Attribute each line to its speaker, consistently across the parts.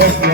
Speaker 1: Yeah.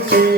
Speaker 1: Thank you.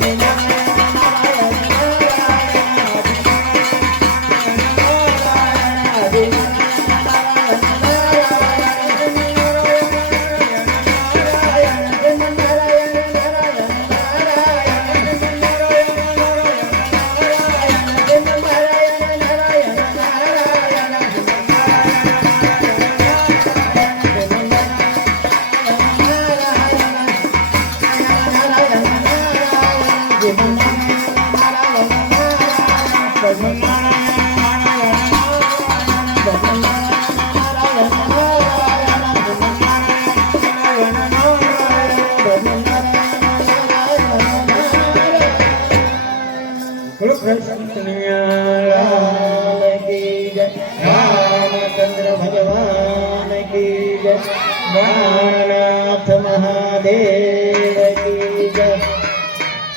Speaker 1: happiness. Ramchandra ભગવાન કી જય નાથ મહાદેવ કી જય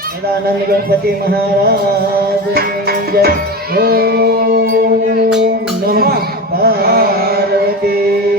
Speaker 1: સદાનંદ ગણપતિ મહારાજ જય ઓમ નમઃ પાર્વતી